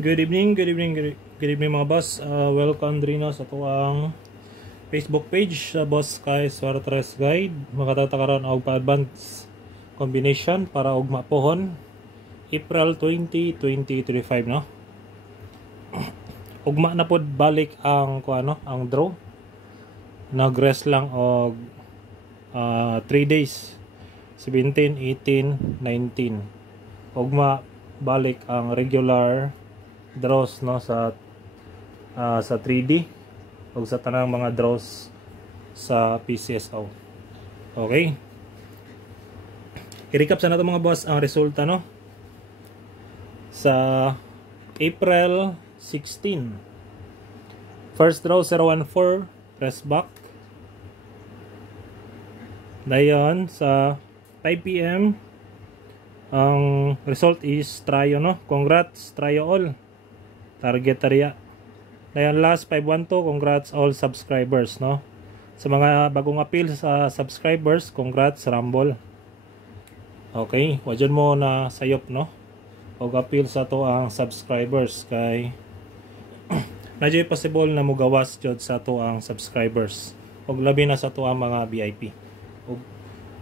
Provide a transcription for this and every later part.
Good evening mga boss. Welcome din sa tuwang Facebook page sa Boss Kay Suarez Guide. Makatatakaran og pa-advance combination para og mapohon April 20, 2025 no. Ugma na pod balik ang ang draw. Nag-rest lang og 3 days. 17, 18, 19. Ugma balik ang regular draws no sa 3D o sa tanang mga draws sa PCSO. Okay. I-recap sa nato mga boss ang resulta no sa April 16. First draw 014, press back. Dayon sa 5 PM ang result is Trio no. Congrats Trio all. Target area. Dayon last 512, congrats all subscribers no. Sa mga bagong appeal sa subscribers, congrats Rumble. Okay, wajon mo na sayop no. Og appeal sa to ang subscribers kay nadyo possible na mugawas jud sa to ang subscribers. Og labi na sa to ang mga VIP.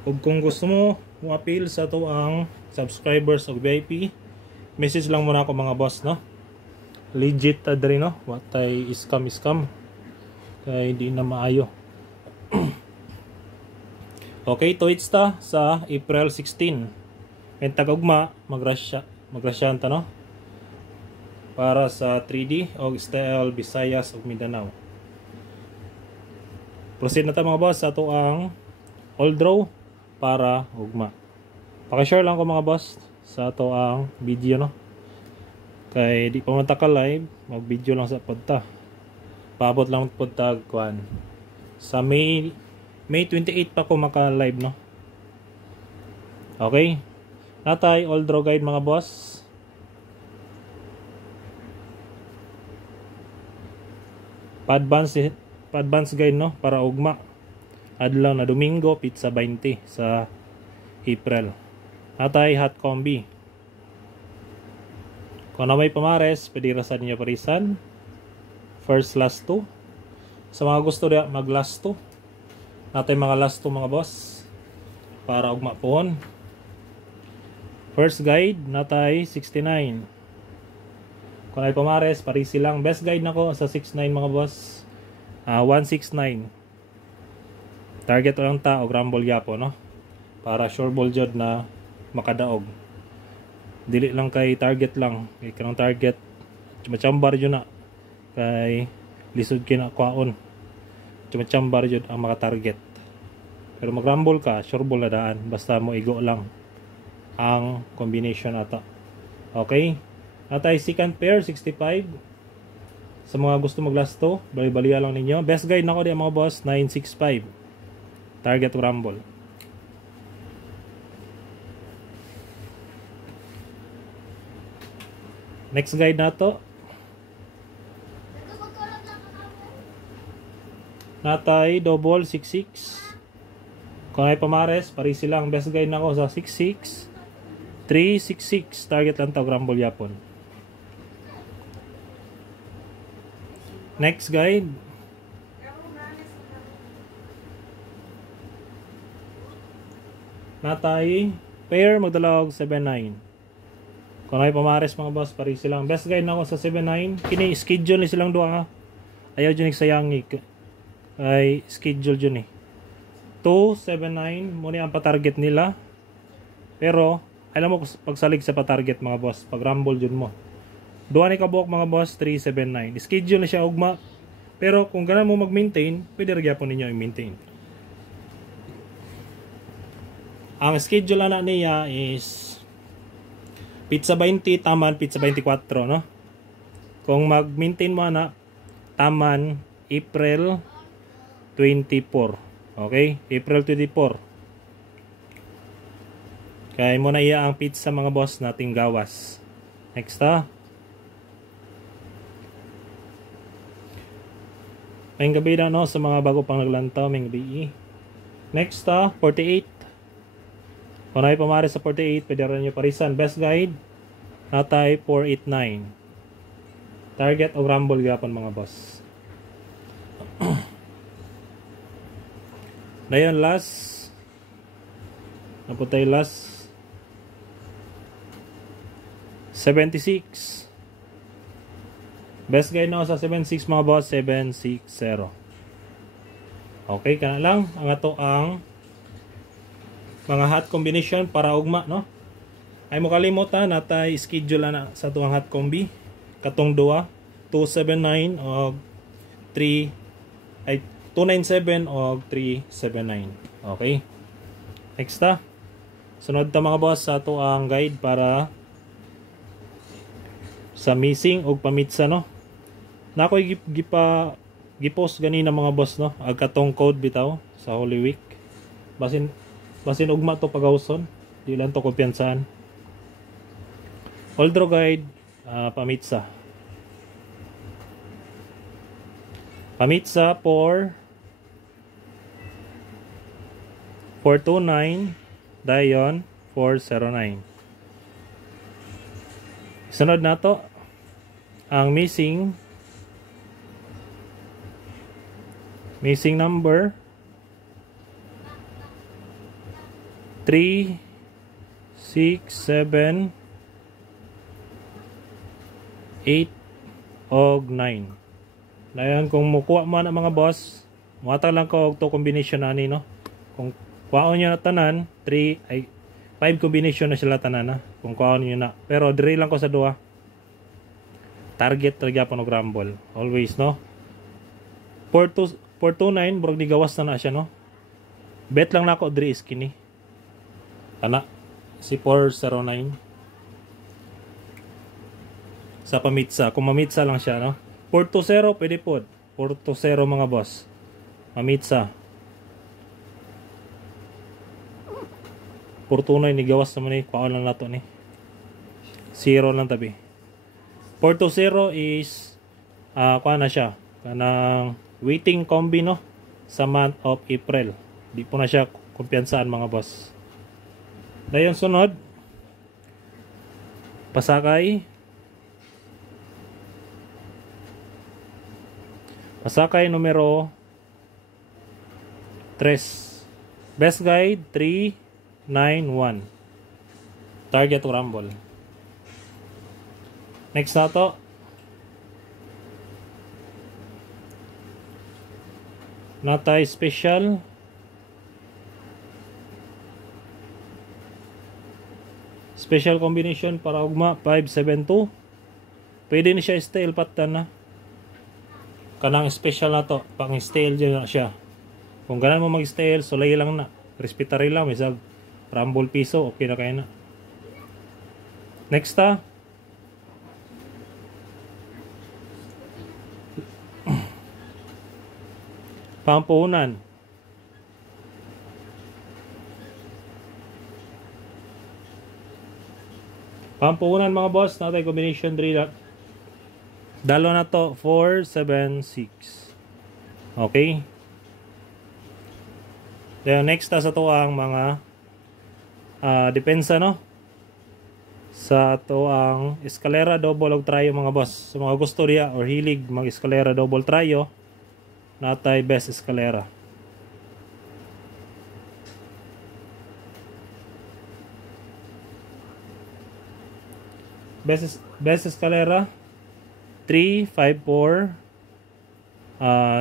Og kung gusto mo appeal sa to ang subscribers og VIP, message lang muna ako mga boss no. Legit adri no, watay scam kay di na maayo. Okay, tuits ta sa April 16. Men tag-ugma magrasyan ta no para sa 3D og STL Visayas ug Mindanao. Proceed na ta mga boss sa to ang all draw para ugma. Paki-share lang ko mga boss sa to ang video no. Kay di pa man ta ka live, mag-video lang sa podta. Paabot lang podta kuan. Sa May 28 pa ko maka-live no. Okay. Natay all draw guide mga boss. Pa-advance guide no para ugma. Adlaw na Domingo, pizza 20 sa April. Natay hot combi. Kung na may pamares, pwede rasan niya parisan. First, last 2. Sa mga gusto niya, mag last 2. Natay mga last 2 mga boss. Para ugma pohon. First guide, natay 69. Kung na may pamares, parisi lang. Best guide na ko sa 69 mga boss. 169. Target lang ta og rumble yapo no. Para sure ball jud na makadaog. Dili lang kay target lang. Kay kanang target chambar jud na. Kay lisod kina kwaon. Chambar jud ang maka-target. Pero mag-rumble ka, sure ball na daan. Basta mo igo lang ang combination ata. Okay? Natay second pair 65. Sa mga gusto mag-last to, bali-baliya lang ninyo. Best guide nako di mga boss 965. Target rumble. Next guide na to. Natay double 66. Kung ay pamares, parisi lang. Best guide na ko sa 66. 366. Target lang to, rumble yapon. Next guide. Natay pair magdalawag 79. Kung ay pamares mga boss, parisi lang. Best guide na ako sa 79. Kini schedule ni silang duha ha. Ayaw dyan nagsayangi. Ay schedule dyan eh. 279 muna ang patarget nila. Pero alam mo pagsalig sa patarget mga boss, pag rumble dyan mo. Duha ni kabuok mga boss 379. Schedule na siya ugma. Pero kung ganun mo mag-maintain, pwede magyapon ninyo i-maintain. Ang schedule na niya is pizza 20, taman, pizza 24, no? Kung mag-maintain mo na, taman, April 24. Okay? April 24. Kaya mo na iya ang pizza mga boss nating gawas. Next ha. May gabi na no, sa mga bago pang naglantaw, may gabi. Next ha, 48. Kung ay pamari sa 48, pwede rin nyo parisan. Best guide, natay 489. Target o rumble gapon mga boss. Dayon last. Naputay last 76. Best guide na sa 76 mga boss, 760. Okay, kana lang ang ato ang mga hot combination para ugma, no? Ay mo kalimutan natay schedule na sa tuang hot combi katong duwa 279 o 3 ay 297 o 379. Okay. Next ta. Sunod ta mga boss sa ato ang guide para sa missing og pamitsa, no? Nakoy gipost ganina mga boss, no? Ag katong code bitaw sa Holy Week. Basin ugma to pagawson, di lang to kumpiyansaan. Oldro guide, pamitsa. Pamitsa for 429, dayon 409. Sunod na to ang missing number 3, 6, 7, 8 og 9. Dayon kung mukuha man ang mga boss, muhatag lang ko og to combination ani, no? Kung kuhaon niyo na tanan, 5 combination na sila tanan, na. Kung kuhaon niyo na. Pero diri lang ko sa duha. Target talaga pa og rumble. Always, no? 429 burag ni gawas na siya, no? Bet lang nako diri is kini. Kana si 409. Sa pamitsa, kung mamitsa lang siya, no? 420 pwede po. 420 mga boss. Mamitsa. 429 ni gawas naman ni, kuhaan lang nato ni. 0 lang tabi. 420 is kuhaan na siya. Kanang waiting combi, no? Sa month of April. Di po na siya kumpiyansaan mga boss. Dayon sunod. Pasakay. Pasakay numero 3. Best guide 391. Target to rumble. Next na to. Natay special. Special combination para ugma 572. Pwede ni siya style patan na. Kanang special na to, pang style dyan na siya. Kung ganan mo mag-style, sulay lang na. Respetary lang, misal rumble piso, okay na kayo na. Next ta. Pampuhunan. Pampuhunan mga boss, natay combination 3. Dalo na to 476. Okay. Then next sa to ang mga depensa, no? Sa to ang escalera double og trio mga boss. Sa mga gusto riya or hilig mag escalera double trio, natay best escalera. Best escalera 3, 5, 4,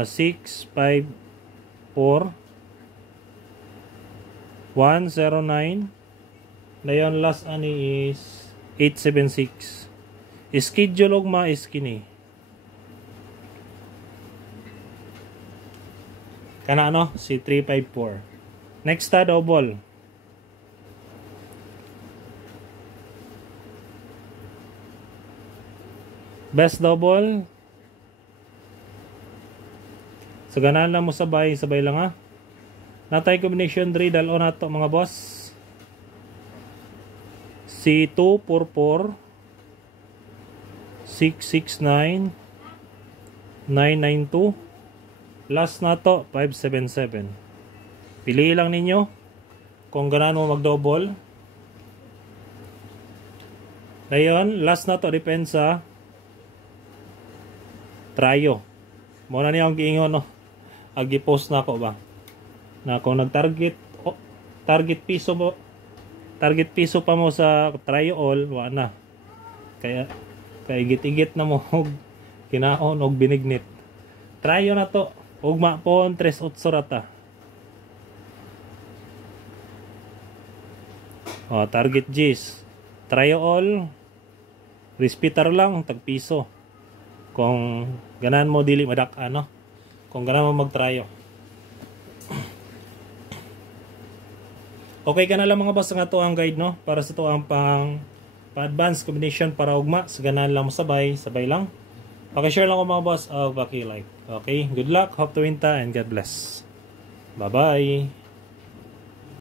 6, 5, 4, 109. Dayon last ani is 876. Schedule ugma is kini. Kana ano si 354. Next ta double. Best double. So ganahan lang mo sabay lang ha. Natay combination 3 dalo na to mga boss. C244 669 992. Last na to 577. Pili lang ninyo kung ganahan mo mag-double. Dayon, last na to depensa Trayo. Muna niya ang giingon no. Agi-post na ako ba. Na kung nag-target target piso pa mo sa Trayo all, wa na. Kaya igit-igit na mo og kinaon og binignit. Trayo na to. Ugma pon 3.8 rata. Target G's. Trayo all. Respitar lang tag piso. Kung ganan mo dili madak ano. Kung ganan mo magtrayo. Okay ka na lang mga boss nga to ang guide no para sa to ang pa-advanced combination para ugma sa ganan lang mo sabay lang. Paki-share lang ko mga boss o paki-like. Okay, good luck, hope to win ta and God bless. Bye-bye.